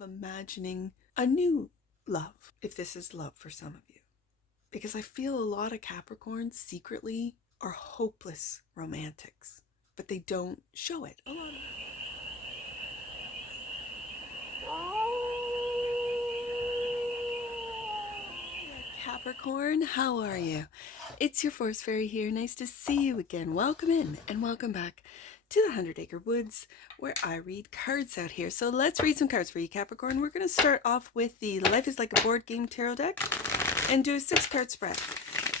of imagining a new love, if this is love for some of you. Because I feel a lot of Capricorns secretly are hopeless romantics, but they don't show it. A lot of Capricorn, how are you? It's your Force Fairy here. Nice to see you again. Welcome in and welcome back to the 100 Acre Woods, where I read cards out here. So let's read some cards for you, Capricorn. We're going to start off with the Life is Like a Board Game tarot deck and do a 6-card spread.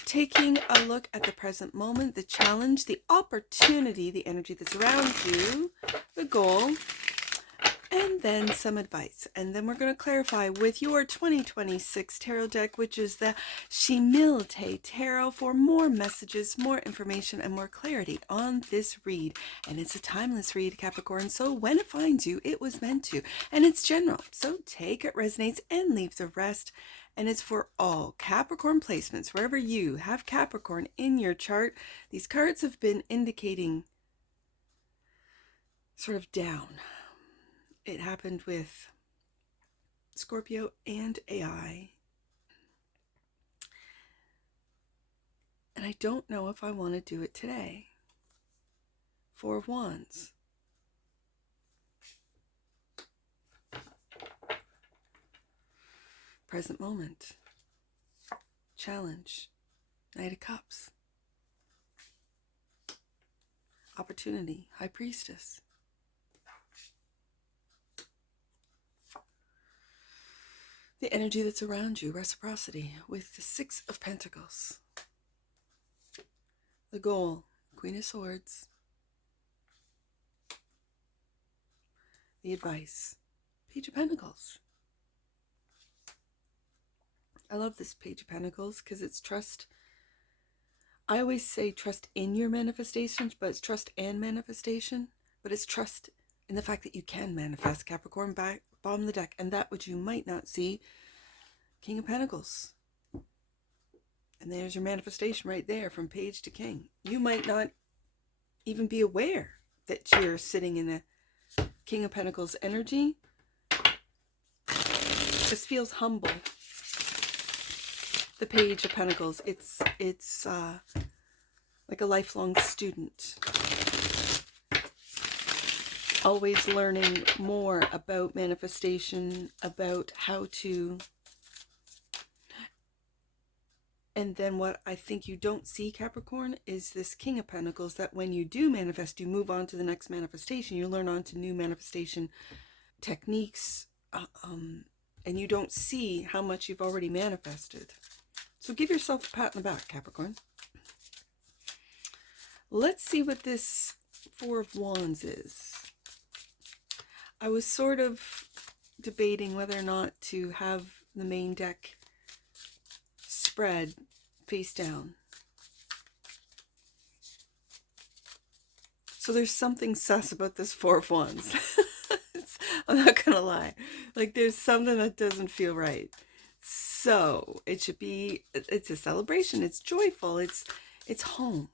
Taking a look at the present moment, the challenge, the opportunity, the energy that's around you, the goal, and then some advice. And then we're going to clarify with your 2026 tarot deck, which is the SHIMILTEI tarot, for more messages, more information, and more clarity on this read. And it's a timeless read, Capricorn, so when it finds you, it was meant to. And it's general, so take it resonates and leave the rest. And it's for all Capricorn placements, wherever you have Capricorn in your chart. These cards have been indicating sort of down. It happened with Scorpio and AI. And I don't know if I want to do it today. 4 of Wands. Present moment. Challenge. Knight of Cups. Opportunity. High Priestess. The energy that's around you, reciprocity, with the 6 of Pentacles. The goal, Queen of Swords. The advice, Page of Pentacles. I love this Page of Pentacles because it's trust. I always say trust in your manifestations, but it's trust and manifestation. But it's trust in the fact that you can manifest, Capricorn, bottom of the deck, and that which you might not see, King of Pentacles. And there's your manifestation right there, from Page to King. You might not even be aware that you're sitting in a King of Pentacles energy. This feels humble. The Page of Pentacles, it's like a lifelong student. Always learning more about manifestation, about how to. And then what I think you don't see, Capricorn, is this King of Pentacles, that when you do manifest, you move on to the next manifestation. You learn on to new manifestation techniques, and you don't see how much you've already manifested. So give yourself a pat on the back, Capricorn. Let's see what this 4 of Wands is. I was sort of debating whether or not to have the main deck spread face down. So there's something sus about this 4 of Wands. I'm not gonna lie. Like, there's something that doesn't feel right. So it should be, it's a celebration, it's joyful, it's home.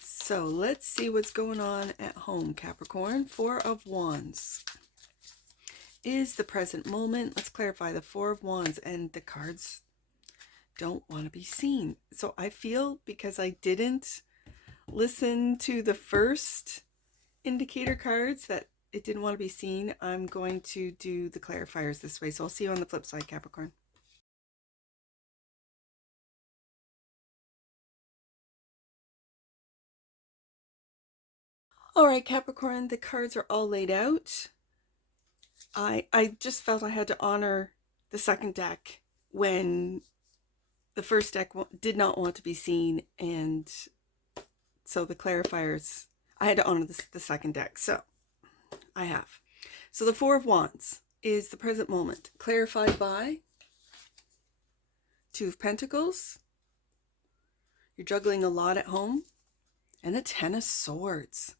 So let's see what's going on at home, Capricorn. 4 of Wands is the present moment. Let's clarify the 4 of Wands, and the cards don't want to be seen. So I feel, because I didn't listen to the first indicator cards, that it didn't want to be seen. I'm going to do the clarifiers this way. So I'll see you on the flip side, Capricorn. All right, Capricorn, the cards are all laid out. I just felt I had to honor the second deck when the first deck did not want to be seen, and so the clarifiers, I had to honor the second deck, so I have. So the 4 of Wands is the present moment, clarified by 2 of Pentacles. You're juggling a lot at home, and the 10 of Swords.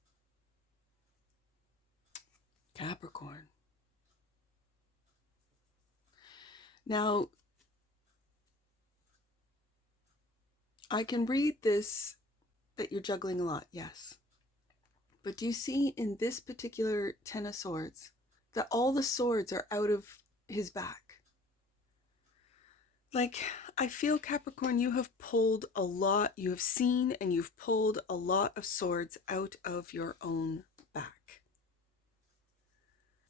Capricorn. Now, I can read this, that you're juggling a lot, yes. But do you see in this particular 10 of Swords, that all the swords are out of his back. Like, I feel, Capricorn, you have pulled a lot, you have seen and you've pulled a lot of swords out of your own back.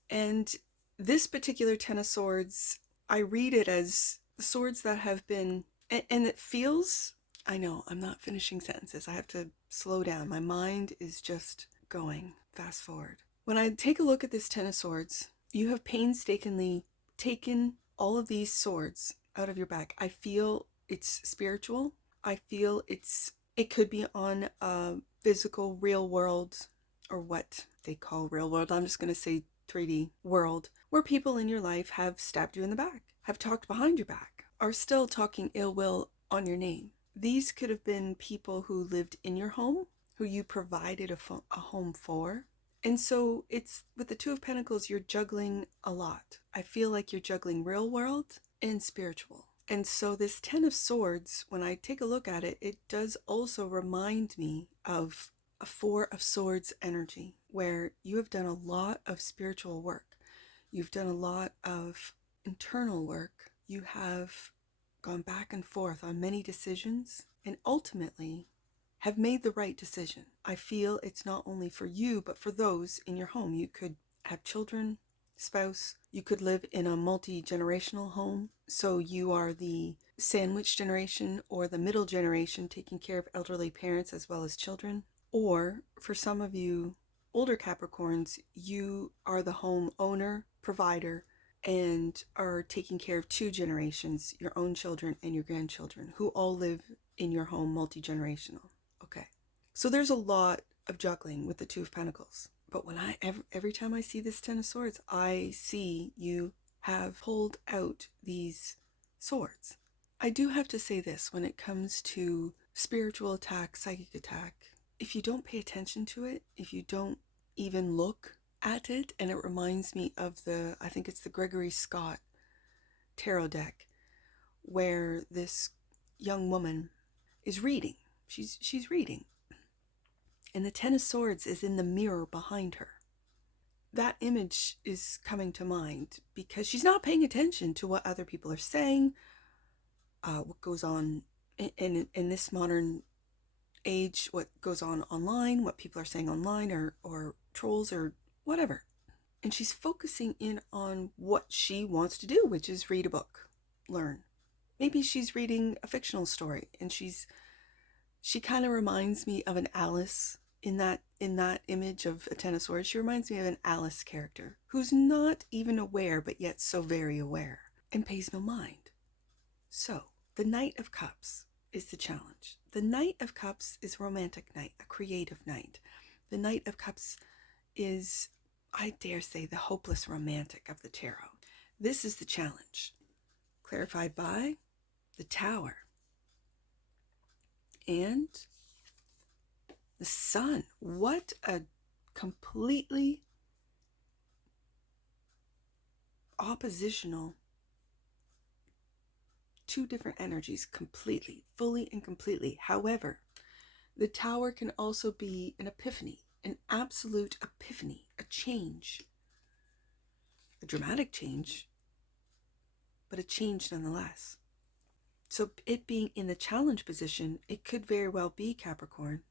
And this particular Ten of Swords, I read it as the swords that have been, and it feels, I know, I'm not finishing sentences. I have to slow down. My mind is just going fast forward. When I take a look at this Ten of Swords, you have painstakingly taken all of these swords out of your back. I feel it's spiritual. I feel it could be on a physical, real world, or what they call real world. I'm just going to say 3D world, where people in your life have stabbed you in the back, have talked behind your back, are still talking ill will on your name. These could have been people who lived in your home, who you provided a home for. And so it's, with the Two of Pentacles, you're juggling a lot. I feel like you're juggling real world and spiritual. And so this Ten of Swords, when I take a look at it, it does also remind me of a Four of Swords energy, where you have done a lot of spiritual work. You've done a lot of internal work. You have gone back and forth on many decisions and ultimately have made the right decision. I feel it's not only for you, but for those in your home. You could have children, spouse. You could live in a multi-generational home. So you are the sandwich generation or the middle generation, taking care of elderly parents as well as children. Or for some of you older Capricorns, you are the home owner, provider, and are taking care of two generations, your own children and your grandchildren, who all live in your home, multi-generational. Okay. So there's a lot of juggling with the Two of Pentacles. But when every time I see this Ten of Swords, I see you have pulled out these swords. I do have to say this, when it comes to spiritual attack, psychic attack, if you don't pay attention to it, if you don't even look at it, and it reminds me of I think it's the Gregory Scott tarot deck, where this young woman is reading. She's reading. And the Ten of Swords is in the mirror behind her. That image is coming to mind because she's not paying attention to what other people are saying, what goes on in this modern age, what goes on online, what people are saying online, or trolls or whatever. And she's focusing in on what she wants to do, which is read a book, learn. Maybe she's reading a fictional story, and she kind of reminds me of an Alice in that image of a Ten of Swords. She reminds me of an Alice character who's not even aware, but yet so very aware, and pays no mind. So the Knight of Cups is the challenge. The Knight of Cups is a romantic knight, a creative knight. The Knight of Cups is, I dare say, the hopeless romantic of the tarot. This is the challenge, clarified by the Tower and the Sun. What a completely oppositional, two different energies, completely, fully and completely. However, the Tower can also be an epiphany, an absolute epiphany, a change, a dramatic change, but a change nonetheless. So it being in the challenge position, it could very well be, Capricorn,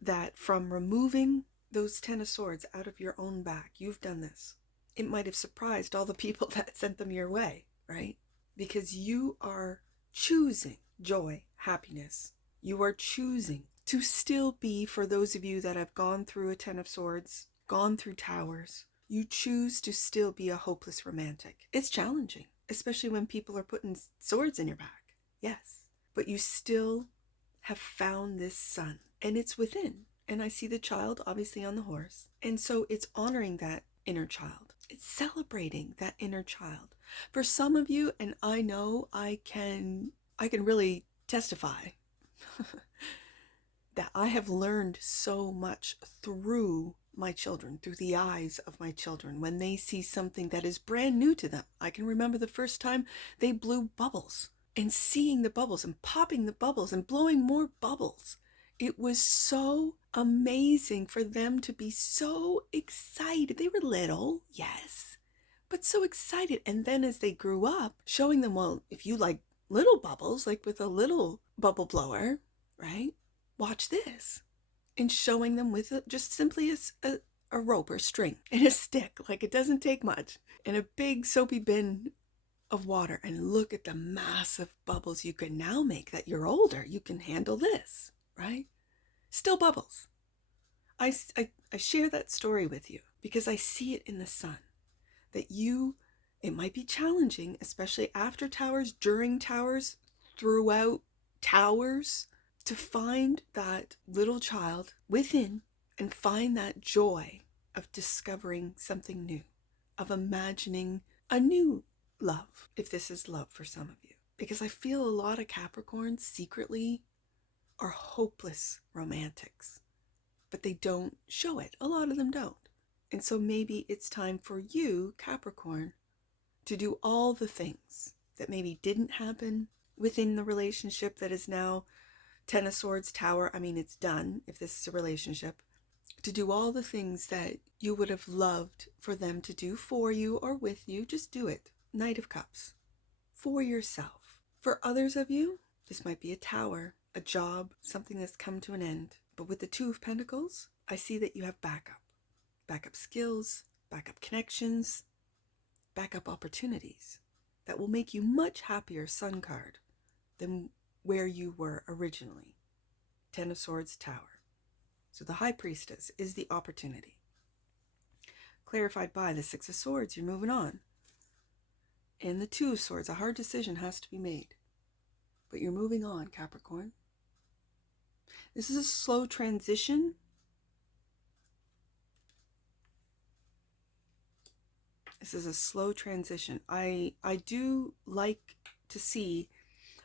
that from removing those Ten of Swords out of your own back, you've done this. It might have surprised all the people that sent them your way, right? Because you are choosing joy, happiness. You are choosing to still be, for those of you that have gone through a Ten of Swords, gone through towers, you choose to still be a hopeless romantic. It's challenging, especially when people are putting swords in your back. Yes, but you still have found this sun, and it's within. And I see the child obviously on the horse. And so it's honoring that inner child. It's celebrating that inner child. For some of you, and I know I can really testify that I have learned so much through my children, through the eyes of my children, when they see something that is brand new to them. I can remember the first time they blew bubbles, and seeing the bubbles and popping the bubbles and blowing more bubbles It was so amazing for them to be so excited. They were little, yes, but so excited. And then as they grew up, showing them, well, if you like little bubbles, like with a little bubble blower, right? Watch this. And showing them with just simply a rope or string and a stick, like it doesn't take much, and a big soapy bin of water. And look at the massive bubbles you can now make that you're older. You can handle this, right? Still bubbles. I share that story with you because I see it in the sun. That it might be challenging, especially after towers, during towers, throughout towers, to find that little child within and find that joy of discovering something new, of imagining a new love, if this is love for some of you. Because I feel a lot of Capricorns secretly are hopeless romantics, but they don't show it. A lot of them don't. And so maybe it's time for you, Capricorn, to do all the things that maybe didn't happen within the relationship that is now Ten of Swords, Tower. I mean, it's done if this is a relationship. To do all the things that you would have loved for them to do for you or with you. Just do it. Knight of Cups. For yourself. For others of you, this might be a tower, a job, something that's come to an end. But with the Two of Pentacles, I see that you have backup. Backup skills, backup connections, backup opportunities that will make you much happier, Sun card, than where you were originally. Ten of Swords, Tower. So the High Priestess is the opportunity. Clarified by the Six of Swords, you're moving on. And the Two of Swords, a hard decision has to be made. But you're moving on, Capricorn. This is a slow transition. This is a slow transition. I do like to see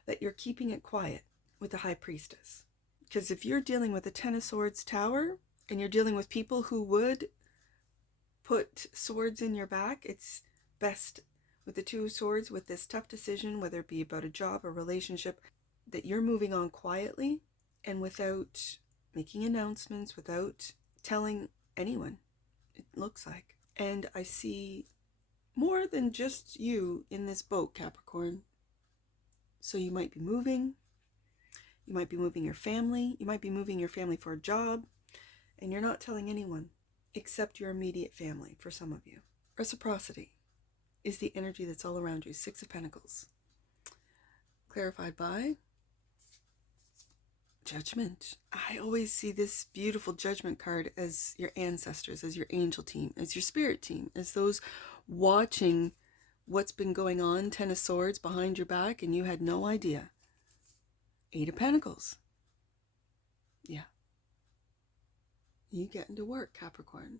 that you're keeping it quiet with the High Priestess. Because if you're dealing with the Ten of Swords, Tower, and you're dealing with people who would put swords in your back, it's best with the Two of Swords, with this tough decision, whether it be about a job or relationship, that you're moving on quietly and without making announcements, without telling anyone, it looks like. And I see more than just you in this boat, Capricorn. So you might be moving. You might be moving your family. You might be moving your family for a job. And you're not telling anyone except your immediate family for some of you. Reciprocity is the energy that's all around you. Six of Pentacles. Clarified by Judgment. I always see this beautiful Judgment card as your ancestors, as your angel team, as your spirit team, as those watching what's been going on. Ten of Swords behind your back and you had no idea. Eight of Pentacles. Yeah. You getting to work, Capricorn.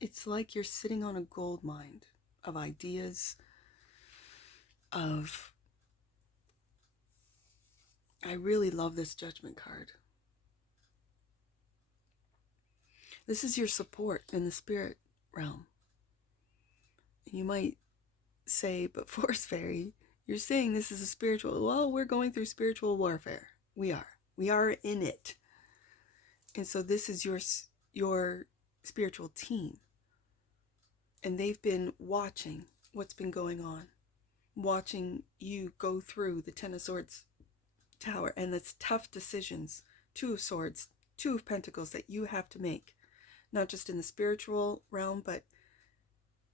It's like you're sitting on a gold mine of ideas, of... I really love this Judgment card. This is your support in the spirit realm. You might say, but Force Fairy, you're saying this is a spiritual... Well, we're going through spiritual warfare. We are. We are in it. And so this is your spiritual team. And they've been watching what's been going on. Watching you go through the Ten of Swords Tower and it's tough decisions. Two of Swords, Two of Pentacles that you have to make. Not just in the spiritual realm, but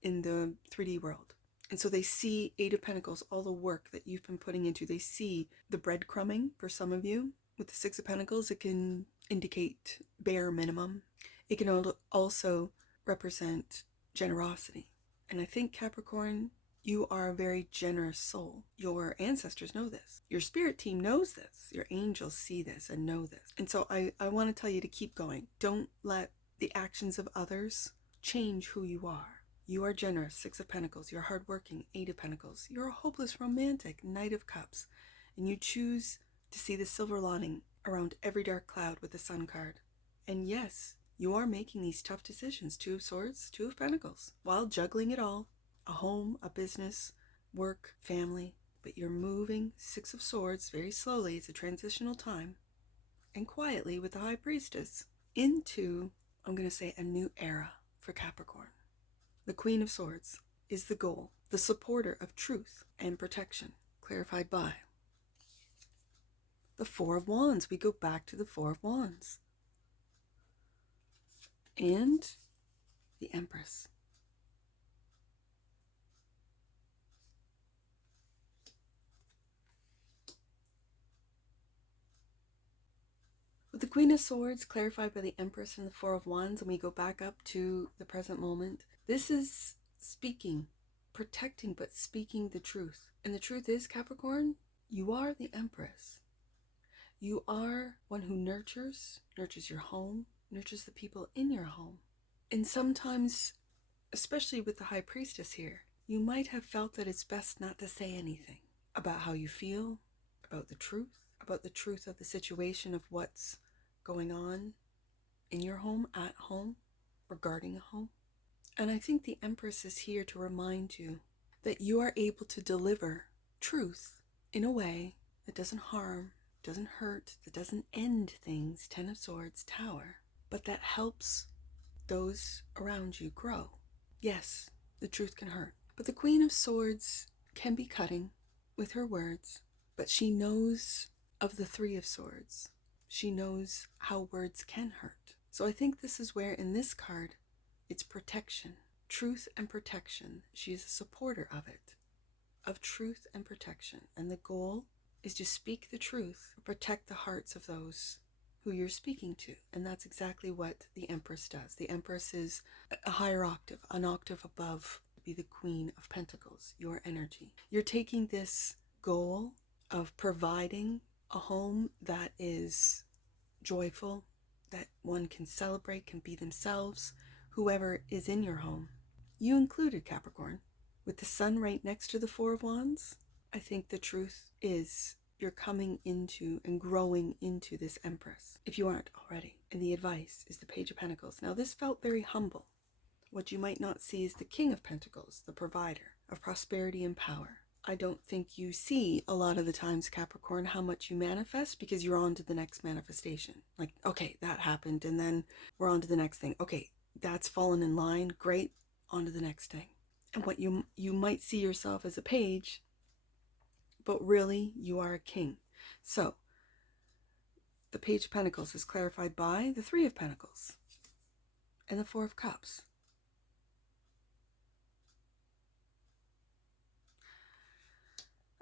in the 3D world. And so they see Eight of Pentacles, all the work that you've been putting into. They see the breadcrumbing for some of you. With the Six of Pentacles, it can indicate bare minimum. It can also represent generosity. And I think, Capricorn, you are a very generous soul. Your ancestors know this. Your spirit team knows this. Your angels see this and know this. And so I want to tell you to keep going. Don't let the actions of others change who you are. You are generous, Six of Pentacles. You're hardworking, Eight of Pentacles. You're a hopeless romantic, Knight of Cups. And you choose to see the silver lining around every dark cloud with the Sun card. And yes, you are making these tough decisions. Two of Swords, Two of Pentacles. While juggling it all. A home, a business, work, family. but you're moving Six of Swords very slowly. It's a transitional time, and quietly with the High Priestess into, I'm going to say, a new era for Capricorn. The Queen of Swords is the goal, the supporter of truth and protection, clarified by the Four of Wands. We go back to the Four of Wands. And the Empress. With the Queen of Swords clarified by the Empress and the Four of Wands, and we go back up to the present moment, this is speaking, protecting, but speaking the truth. And the truth is, Capricorn, you are the Empress. You are one who nurtures your home, nurtures the people in your home. And sometimes, especially with the High Priestess here, you might have felt that it's best not to say anything about how you feel, about the truth of the situation of what's going on in your home, at home, regarding a home. And I think the Empress is here to remind you that you are able to deliver truth in a way that doesn't harm, doesn't hurt, that doesn't end things, Ten of Swords, Tower, but that helps those around you grow. Yes, the truth can hurt, but the Queen of Swords can be cutting with her words, but she knows of the Three of Swords. She knows how words can hurt. So I think this is where, in this card, it's protection, truth and protection. She is a supporter of it, of truth and protection. And the goal is to speak the truth, protect the hearts of those who you're speaking to. And that's exactly what the Empress does. The Empress is a higher octave, an octave above, be the Queen of Pentacles, your energy. You're taking this goal of providing a home that is joyful, that one can celebrate, can be themselves, whoever is in your home. You included, Capricorn. With the Sun right next to the Four of Wands, I think the truth is you're coming into and growing into this Empress, if you aren't already. And the advice is the Page of Pentacles. Now this felt very humble. What you might not see is the King of Pentacles, the provider of prosperity and power. I don't think you see a lot of the times, Capricorn, how much you manifest, because you're on to the next manifestation. Like, okay, that happened, and then we're on to the next thing. Okay, that's fallen in line. Great, on to the next thing. And what you might see yourself as a page, but really you are a king. So the Page of Pentacles is clarified by the Three of Pentacles and the Four of Cups.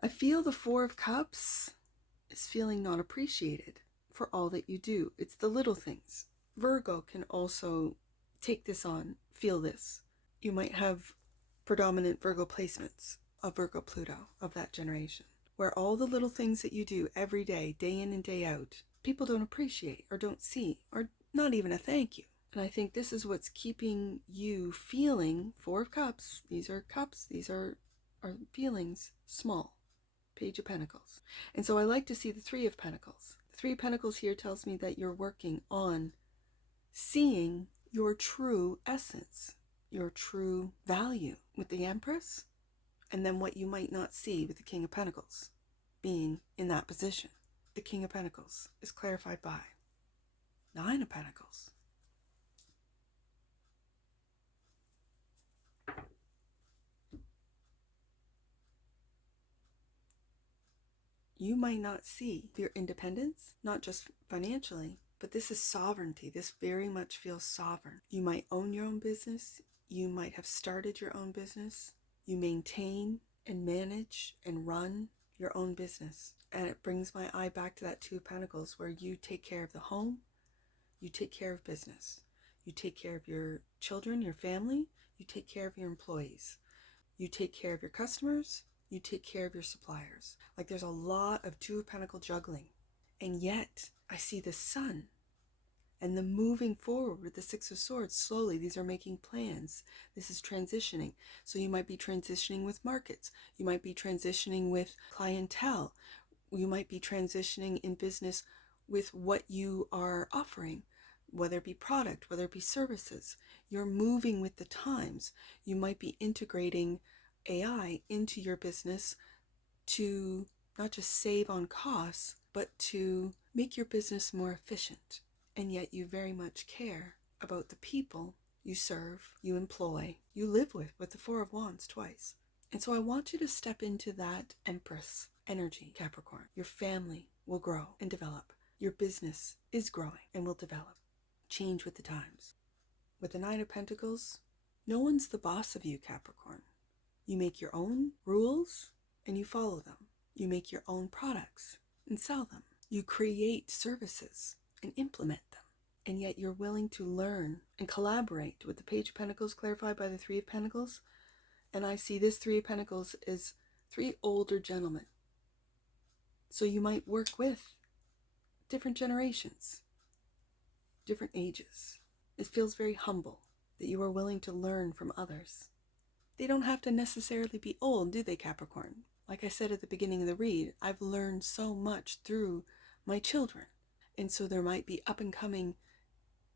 I feel the Four of Cups is feeling not appreciated for all that you do. It's the little things. Virgo can also take this on, feel this. You might have predominant Virgo placements of Virgo Pluto of that generation, where all the little things that you do every day, day in and day out, people don't appreciate or don't see, or not even a thank you. And I think this is what's keeping you feeling, Four of Cups, these are cups, these are feelings, small. Page of Pentacles. And so I like to see the Three of Pentacles. The Three of Pentacles here tells me that you're working on seeing your true essence, your true value with the Empress, and then what you might not see with the King of Pentacles being in that position. The King of Pentacles is clarified by Nine of Pentacles. You might not see your independence, not just financially, but this is sovereignty. This very much feels sovereign. You might own your own business. You might have started your own business. You maintain and manage and run your own business. And it brings my eye back to that Two of Pentacles, where you take care of the home, you take care of business, you take care of your children, your family, you take care of your employees, you take care of your customers, you take care of your suppliers. Like, there's a lot of Two of Pentacles juggling. And yet I see the Sun and the moving forward with the Six of Swords. Slowly, these are making plans. This is transitioning. So you might be transitioning with markets. You might be transitioning with clientele. You might be transitioning in business with what you are offering, whether it be product, whether it be services. You're moving with the times. You might be integrating AI into your business to not just save on costs, but to make your business more efficient. And yet you very much care about the people you serve, you employ, you live with the Four of Wands twice. And so I want you to step into that Empress energy, Capricorn. Your family will grow and develop. Your business is growing and will develop. Change with the times. With the Nine of Pentacles, no one's the boss of you, Capricorn. You make your own rules and you follow them. You make your own products and sell them. You create services and implement them. And yet you're willing to learn and collaborate with the Page of Pentacles clarified by the Three of Pentacles. And I see this Three of Pentacles is three older gentlemen. So you might work with different generations, different ages. It feels very humble that you are willing to learn from others. They don't have to necessarily be old, do they, Capricorn? Like I said at the beginning of the read, I've learned so much through my children. And so there might be up and coming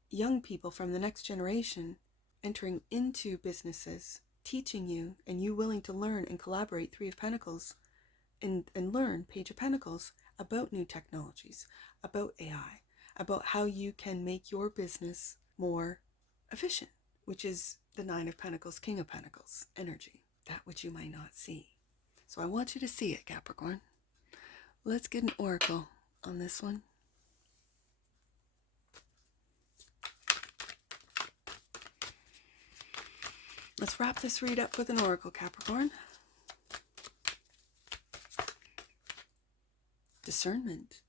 young people from the next generation entering into businesses, teaching you, and you willing to learn and collaborate, Three of Pentacles, and learn, Page of Pentacles, about new technologies, about AI, about how you can make your business more efficient, which is the Nine of Pentacles, King of Pentacles energy, that which you might not see. So I want you to see it, Capricorn. Let's get an oracle on this one. Let's wrap this read up with an oracle, Capricorn. Discernment.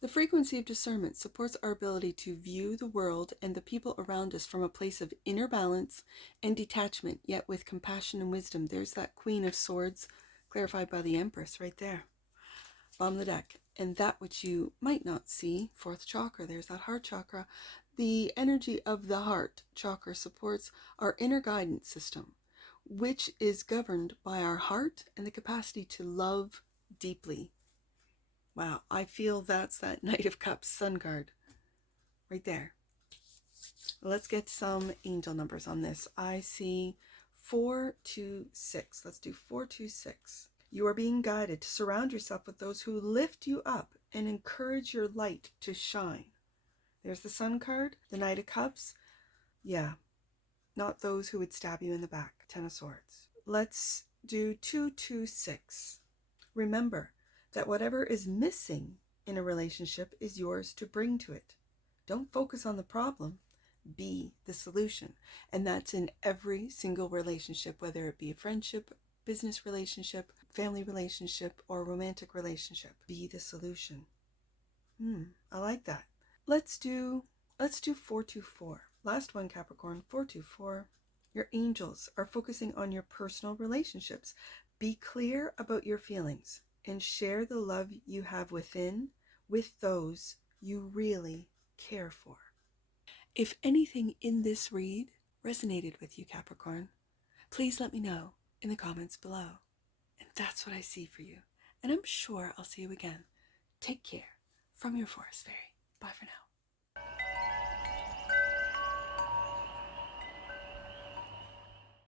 The frequency of discernment supports our ability to view the world and the people around us from a place of inner balance and detachment, yet with compassion and wisdom. There's that Queen of Swords clarified by the Empress right there. Bottom of the deck. And that which you might not see, fourth chakra, there's that heart chakra. The energy of the heart chakra supports our inner guidance system, which is governed by our heart and the capacity to love deeply. Wow, I feel that's that Knight of Cups sun card right there. Let's get some angel numbers on this. I see 426. Let's do 426. You are being guided to surround yourself with those who lift you up and encourage your light to shine. There's the Sun card, the Knight of Cups. Yeah, not those who would stab you in the back. Ten of Swords. Let's do 226. Remember that whatever is missing in a relationship is yours to bring to it. Don't focus on the problem. Be the solution. And that's in every single relationship, whether it be a friendship, business relationship, family relationship, or romantic relationship. Be the solution. I like that. Let's do 424. Last one, Capricorn, 424. Your angels are focusing on your personal relationships. Be clear about your feelings and share the love you have within with those you really care for. If anything in this read resonated with you, Capricorn, please let me know in the comments below. And that's what I see for you. And I'm sure I'll see you again. Take care. From your Forest Fairy. Bye for now.